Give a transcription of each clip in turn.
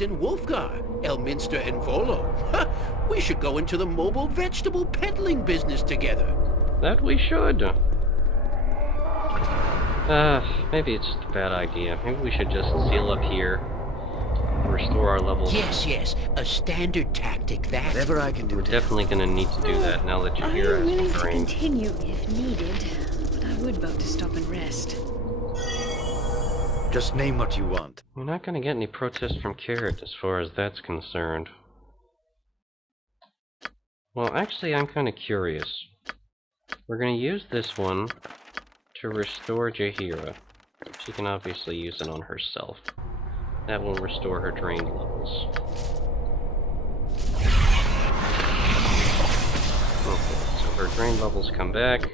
Forest and Wolfgar, Elminster and Volo. We should go into the mobile vegetable peddling business together. That we should. Maybe it's just a bad idea. Maybe we should just seal up here, restore our levels. Yes, a standard tactic that. Whatever I can do. We're definitely going to need to do that now that I'm Jaheira willing has to been drained. continue if needed, but I would vote to stop and rest. Just name what you want. We're not going to get any protests from Kered as far as that's concerned. Well, actually, I'm kind of curious. We're going to use this one to restore Jaheira. She can obviously use it on herself. That will restore her drained levels. Okay, so her drained levels come back.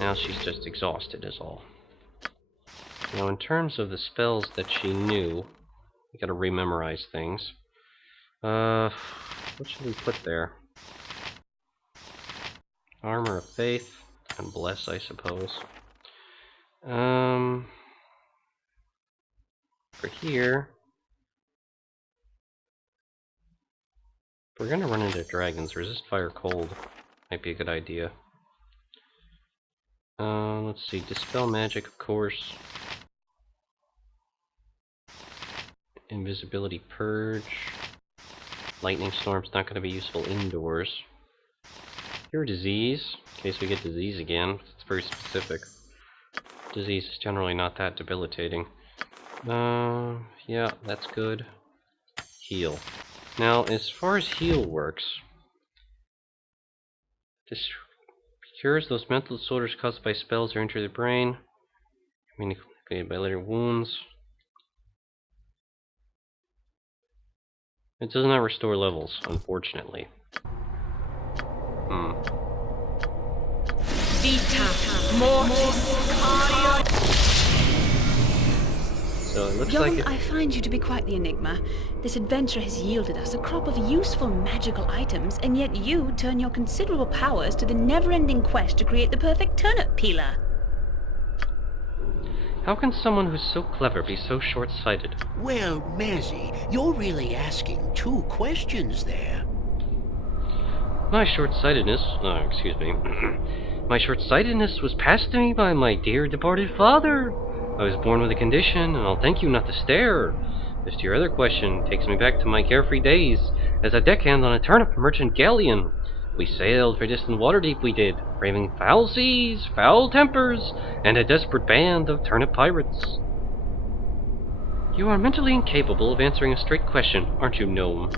Now she's just exhausted is all. Now in terms of the spells that she knew, we gotta rememorize things. What should we put there? Armor of Faith and Bless, I suppose. For here, if we're gonna run into dragons, Resist Fire Cold might be a good idea. Let's see, Dispel Magic, of course. Invisibility Purge. Lightning Storm's not gonna be useful indoors. Cure Disease, in case we get disease again. It's very specific. Disease is generally not that debilitating. Yeah, that's good. Heal. Now, as far as heal works, this cures those mental disorders caused by spells or enter the brain, communicated by later wounds. It does not restore levels, unfortunately. So it looks Young, like I find you to be quite the enigma. This adventure has yielded us a crop of useful magical items, and yet you turn your considerable powers to the never-ending quest to create the perfect turnip peeler. How can someone who's so clever be so short-sighted? Well, Mazzy, you're really asking two questions there. My short-sightedness, excuse me, my short-sightedness was passed to me by my dear departed father. I was born with a condition, and I'll thank you not to stare. As to your other question, takes me back to my carefree days as a deckhand on a turnip merchant galleon. We sailed for distant Waterdeep, we did, braving foul seas, foul tempers, and a desperate band of turnip pirates. You are mentally incapable of answering a straight question, aren't you, gnome?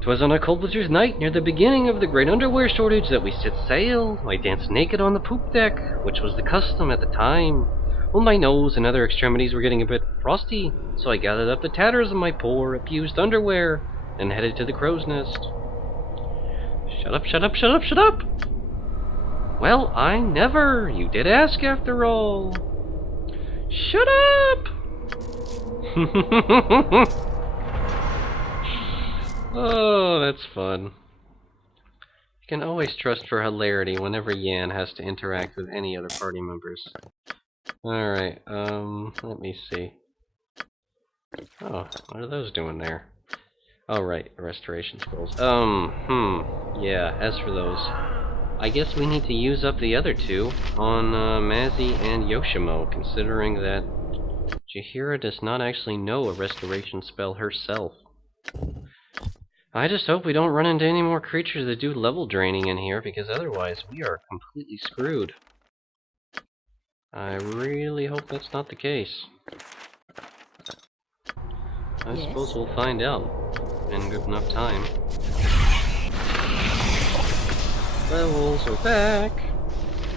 'Twas on a cold winter's night near the beginning of the great underwear shortage that we set sail. I danced naked on the poop deck, which was the custom at the time. Well, my nose and other extremities were getting a bit frosty, so I gathered up the tatters of my poor, abused underwear and headed to the crow's nest. Shut up, shut up, shut up, shut up! Well, I never. You did ask after all. Shut up! Oh, that's fun. You can always trust for hilarity whenever Yan has to interact with any other party members. Alright, let me see. Oh, what are those doing there? Oh, right, restoration scrolls. Yeah, as for those, I guess we need to use up the other two on Mazzy and Yoshimo, considering that Jaheira does not actually know a restoration spell herself. I just hope we don't run into any more creatures that do level draining in here, because otherwise we are completely screwed. I really hope that's not the case. I suppose we'll find out in good enough time. Levels are back.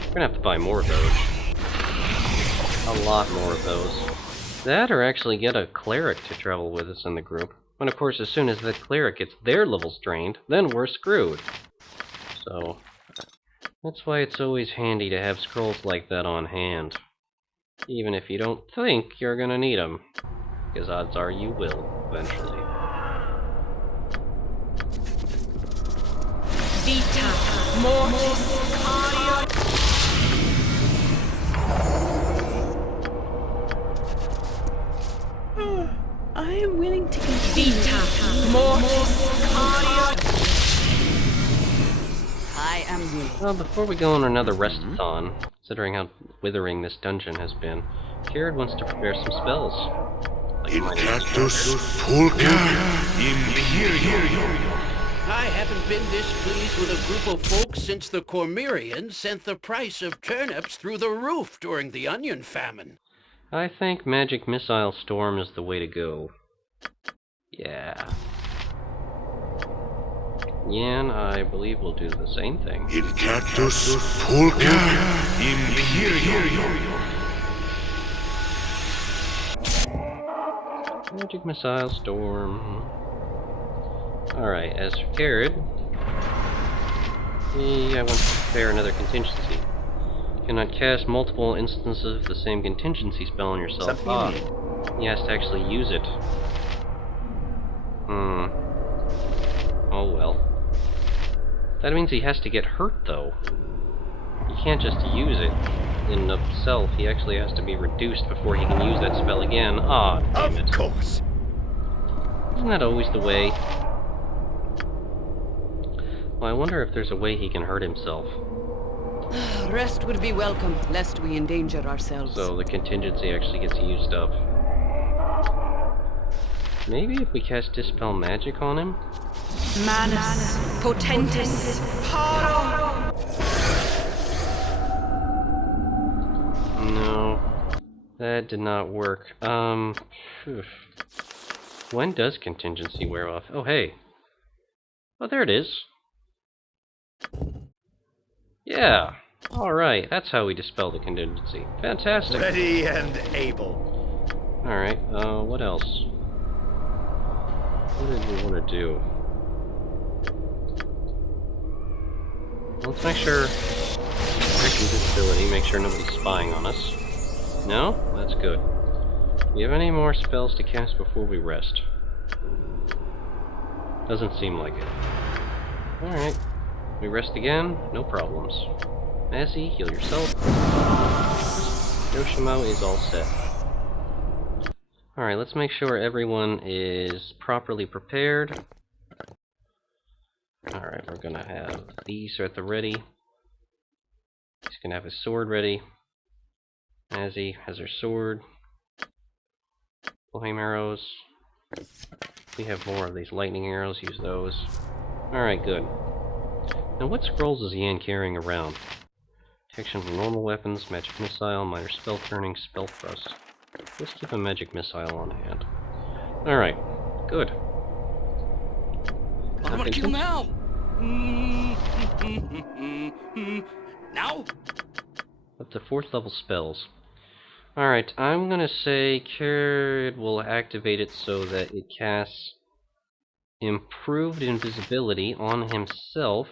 We're gonna have to buy more of those. A lot more of those. That or actually get a cleric to travel with us in the group. And of course, as soon as that cleric gets their levels drained, then we're screwed. So, that's why it's always handy to have scrolls like that on hand. Even if you don't think you're gonna need them. Because odds are you will, eventually. I am willing to continue. I am willing. Well, before we go on another rest-a-thon, considering how withering this dungeon has been, Kered wants to prepare some spells. I haven't been this pleased with a group of folks since the Cormyreans sent the price of turnips through the roof during the onion famine. I think Magic Missile Storm is the way to go. Yeah. Yan, I believe, will do the same thing. Magic Missile Storm. Alright, as for Kered, I want to prepare another contingency. You cannot cast multiple instances of the same contingency spell on yourself. He has to actually use it. Oh well. That means he has to get hurt, though. He can't just use it in and of itself. He actually has to be reduced before he can use that spell again. Ah, damn it. Of course. Isn't that always the way? Well, I wonder if there's a way he can hurt himself. Rest would be welcome, lest we endanger ourselves. So the contingency actually gets used up. Maybe if we cast Dispel Magic on him? Manus, potentis, paro. No, that did not work. When does contingency wear off? Oh, hey. Oh, there it is. Yeah. Alright, that's how we dispel the contingency. Fantastic. Ready and able. Alright, what else? What did we want to do? Let's make sure... Break invisibility, make sure nobody's spying on us. No? That's good. Do you have any more spells to cast before we rest? Doesn't seem like it. Alright. We rest again, no problems. Mazzy, heal yourself. Yoshimo is all set. Alright, let's make sure everyone is properly prepared. Alright, we're gonna have these at the ready. He's gonna have his sword ready. Mazzy has her sword. Flame arrows. We have more of these lightning arrows, use those. Alright, good. Now what scrolls is Yan carrying around? Protection from normal weapons, magic missile, minor spell turning, spell thrust. Let's keep a magic missile on hand. Alright, good. What am I kill now? Now? Up to 4th level spells. Alright, I'm gonna say Kered will activate it so that it casts improved invisibility on himself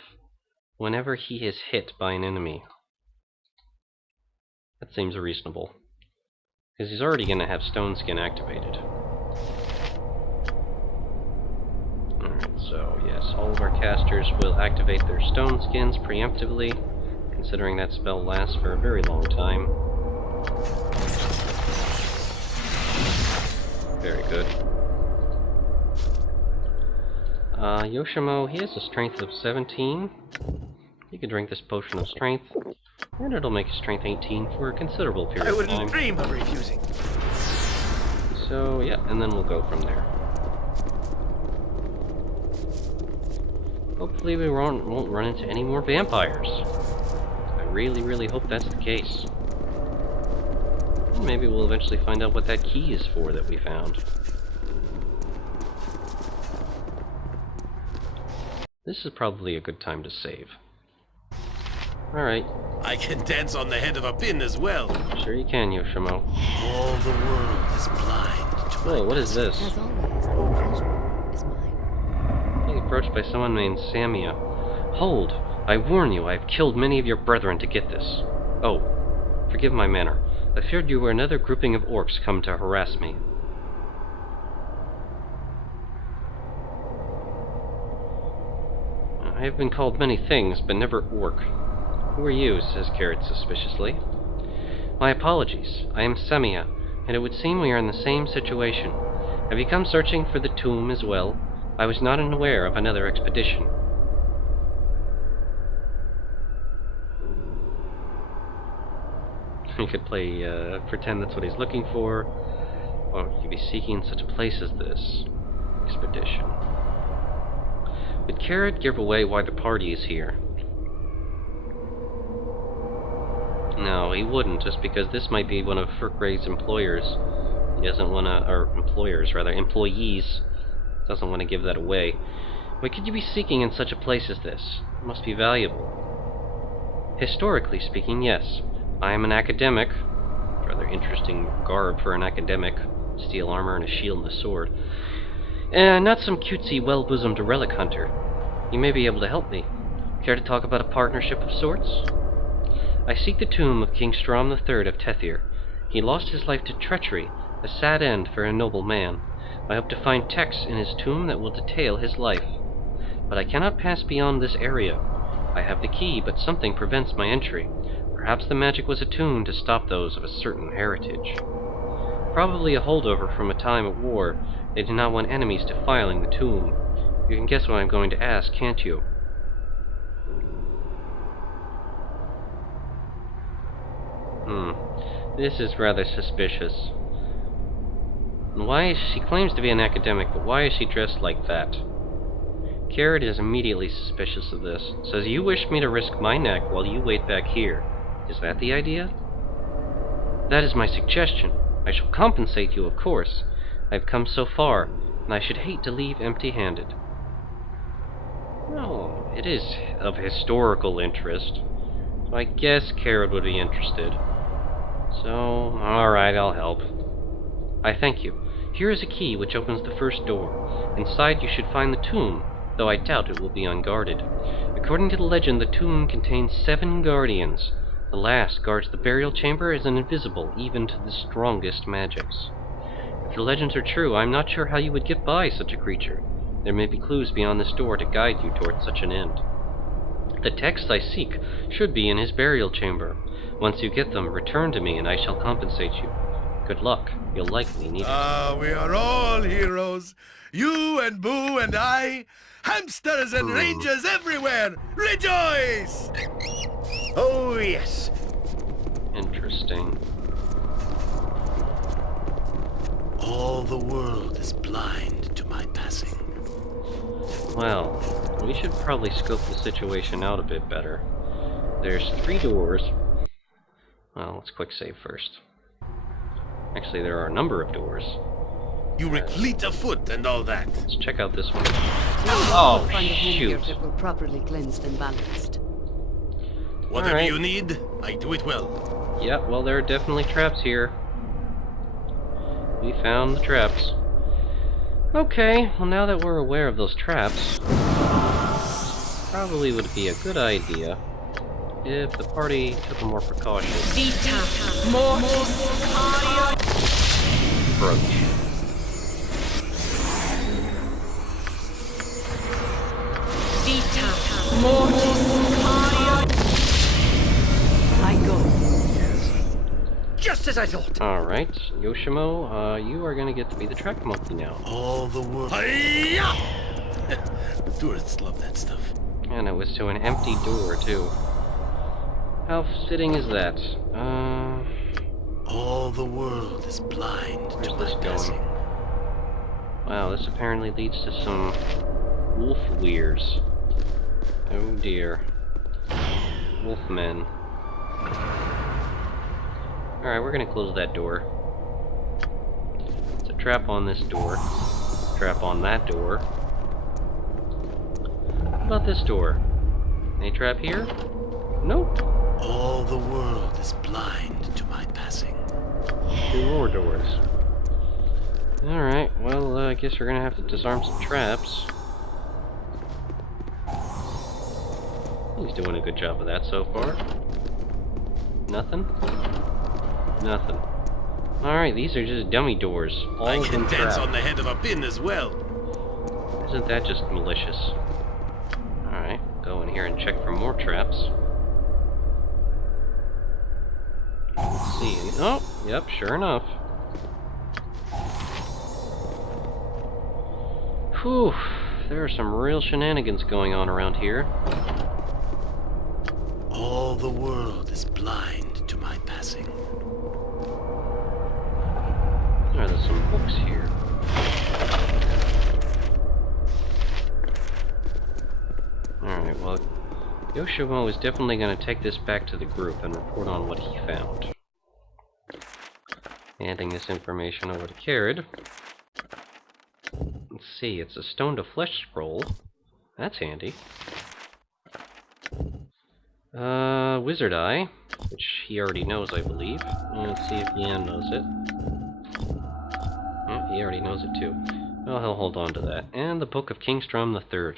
whenever he is hit by an enemy. That seems reasonable. Because he's already gonna have Stone Skin activated. Alright, so yes, all of our casters will activate their Stone Skins preemptively, considering that spell lasts for a very long time. Very good. Yoshimo, he has a strength of 17. He can drink this potion of strength, and it'll make his strength 18 for a considerable period of time. I wouldn't dream of refusing. So, yeah, and then we'll go from there. Hopefully we won't run into any more vampires. I really, really hope that's the case. Maybe we'll eventually find out what that key is for that we found. This is probably a good time to save. Alright. I can dance on the head of a pin as well. Sure you can, Yoshimo. All the world is blind to Whoa, what is this? As always, the pleasure is mine. Being approached by someone named Samia. Hold! I warn you, I have killed many of your brethren to get this. Oh, forgive my manner. I feared you were another grouping of orcs come to harass me. I have been called many things, but never orc. Who are you? Says Kered suspiciously. My apologies. I am Samia, and it would seem we are in the same situation. Have you come searching for the tomb as well? I was not unaware of another expedition. He could play, pretend that's what he's looking for. Or he could be seeking in such a place as this. Expedition. Would Kered give away why the party is here? No, he wouldn't, just because this might be one of Furkray's employers. He doesn't want to, or employees, doesn't want to give that away. What could you be seeking in such a place as this? It must be valuable. Historically speaking, yes. I am an academic. Rather interesting garb for an academic. Steel armor and a shield and a sword. And not some cutesy, well-bosomed relic hunter. You may be able to help me. Care to talk about a partnership of sorts? I seek the tomb of King Strom III of Tethir. He lost his life to treachery, a sad end for a noble man. I hope to find texts in his tomb that will detail his life. But I cannot pass beyond this area. I have the key, but something prevents my entry. Perhaps the magic was attuned to stop those of a certain heritage. Probably a holdover from a time of war. They did not want enemies defiling the tomb. You can guess what I'm going to ask, can't you? This is rather suspicious. She claims to be an academic, but why is she dressed like that? Kered is immediately suspicious of this. Says, you wish me to risk my neck while you wait back here. Is that the idea? That is my suggestion. I shall compensate you, of course. I've come so far, and I should hate to leave empty-handed. Oh, it is of historical interest. So I guess Kered would be interested. So, alright, I'll help. I thank you. Here is a key which opens the first door. Inside you should find the tomb, though I doubt it will be unguarded. According to the legend, the tomb contains 7 guardians. The last guards the burial chamber as invisible even to the strongest magics. If the legends are true, I'm not sure how you would get by such a creature. There may be clues beyond this door to guide you towards such an end. The texts I seek should be in his burial chamber. Once you get them, return to me and I shall compensate you. Good luck. You'll likely need it. We are all heroes. You and Boo and I. Hamsters and rangers everywhere. Rejoice! Oh, yes. Interesting. All the world is blind to my passing. Well, we should probably scope the situation out a bit better. There's 3 doors. Well, let's quick save first. Actually, there are a number of doors. You reclete afoot and all that. Let's check out this one. Oh, shoot. That will properly cleansed and balanced. Whatever Alright. you need, I do it well. Yeah, well, there are definitely traps here. We found the traps. Okay, well, now that we're aware of those traps, probably would be a good idea if the party took a more precautious approach. I go. Just as I thought. Alright, Yoshimo, you are gonna get to be the track monkey now. All the world. Hi-ya! The tourists love that stuff. And it was to an empty door, too. How fitting is that? All the world is blind to Where's this my going? passing. Wow, this apparently leads to some wolf weirs. Oh dear. Wolfmen. Alright, we're gonna close that door. It's a trap on this door. Trap on that door. What about this door? Any trap here? Nope. All the world is blind to my passing. 2 more doors. Alright, well, I guess we're gonna have to disarm some traps. He's doing a good job of that so far. Nothing? Nothing. Alright, these are just dummy doors. All I of can them dance trapped. on the head of a pin as well. Isn't that just malicious? Alright, go in here and check for more traps. Let's see. Oh, yep, sure enough. Whew, there are some real shenanigans going on around here. All the world is blind to my passing. There's some books here. Alright, well, Yoshimo is definitely going to take this back to the group and report on what he found. Handing this information over to Kered. Let's see, it's a stone to flesh scroll. That's handy. Wizard Eye, which he already knows, I believe. Let's see if Yan knows it. Yeah, he already knows it too. Well, he'll hold on to that. And the Book of King Strom III.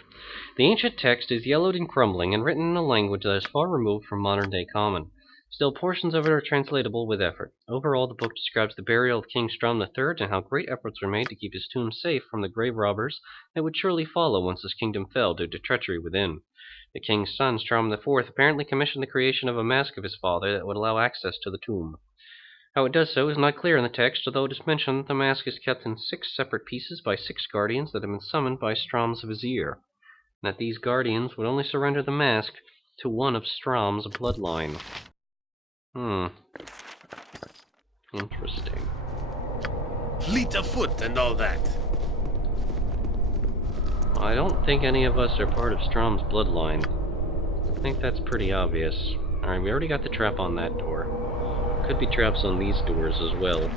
The ancient text is yellowed and crumbling, and written in a language that is far removed from modern-day common. Still, portions of it are translatable with effort. Overall, the book describes the burial of King Strom III and how great efforts were made to keep his tomb safe from the grave robbers that would surely follow once his kingdom fell due to treachery within. The king's son, Strom IV, apparently commissioned the creation of a mask of his father that would allow access to the tomb. How it does so is not clear in the text, although it is mentioned that the mask is kept in 6 separate pieces by 6 guardians that have been summoned by Strom's vizier, and that these guardians would only surrender the mask to one of Strom's bloodline. Interesting. Fleet of foot and all that. I don't think any of us are part of Strom's bloodline. I think that's pretty obvious. Alright, we already got the trap on that door. Could be traps on these doors as well.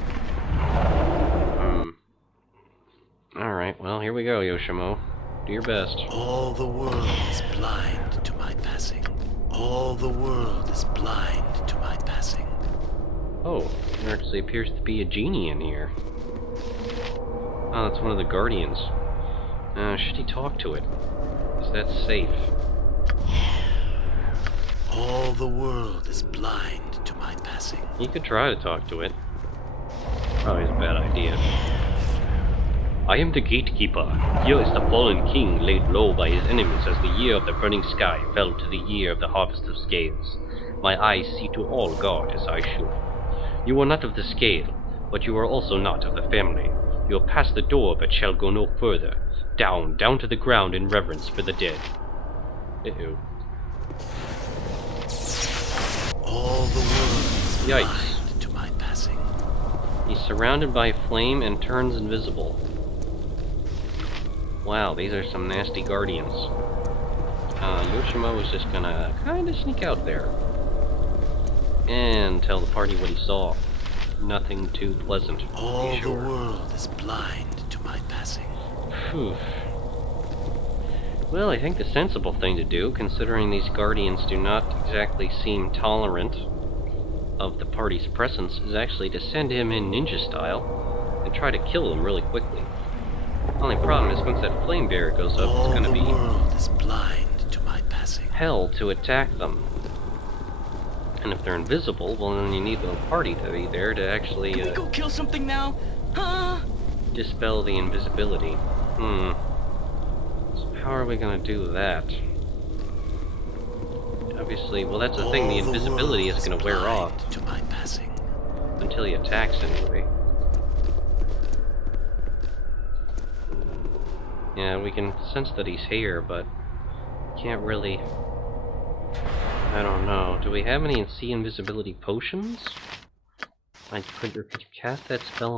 Alright, well, here we go, Yoshimo. Do your best. All the world is blind to my passing. All the world is blind to my passing. Oh, there actually appears to be a genie in here. Oh, that's one of the guardians. Should he talk to it? Is that safe? All the world is blind to my passing. You could try to talk to it. Probably is a bad idea. I am the gatekeeper. Here is the fallen king laid low by his enemies as the year of the burning sky fell to the year of the harvest of scales. My eyes see to all God as I should. You are not of the scale, but you are also not of the family. You are past the door, but shall go no further. Down to the ground in reverence for the dead. Uh-oh. All the world is blind to my passing. He's surrounded by flame and turns invisible. Wow, these are some nasty guardians. Yoshimo is just gonna kinda sneak out there. And tell the party what he saw. Nothing too pleasant. All the world is blind to my passing. Phew. Well, I think the sensible thing to do, considering these guardians do not exactly seem tolerant of the party's presence, is actually to send him in ninja style and try to kill him really quickly. Only problem is once that flame barrier goes up, it's gonna be all the world is blind to my passing. hell to attack them. And if they're invisible, well then you need the party to be there to actually Can we go kill something now? Huh? dispel the invisibility. So how are we gonna do that? Obviously, well that's the thing, the invisibility is gonna wear off to my passing. until he attacks anyway. Yeah, we can sense that he's here, but can't really... I don't know. Do we have any see invisibility potions? Could you cast that spell